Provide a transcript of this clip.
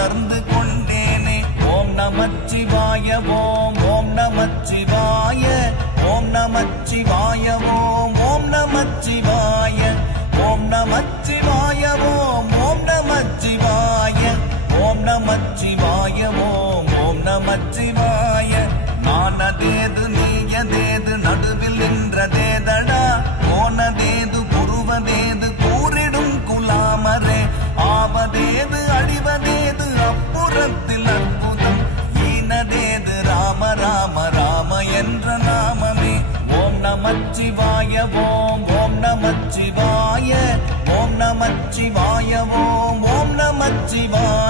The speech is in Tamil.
உணர்ந்து கொண்டேனே. ஓம் நமச்சிவாய ஓம் ஓம் நமச்சிவாய ஓம் நமச்சிவாய ஓம் ஓம் நமச்சிவாய ஓம் நமச்சிவாய ஓம் ஓம் நமச்சிவாய ஓம் நமச்சிவாய ஓம் ஓம் நமச்சிவாய. நானதேது நீயதேது நடுவில் நின்றதேதடா, போனதேது புருவதேது கூறிடும் குலாமரே, ஆவதேது அழிவதேது அப்புறத்தில் அற்புதம், ஈனதேது ராம ராம ராம என்ற நாமமே. ஓம் நமச்சிவாய ஓம் ஓம் நமச்சிவாய ஓம் நமச்சிவாய ஓம் ஓம் நமச்சிவாய.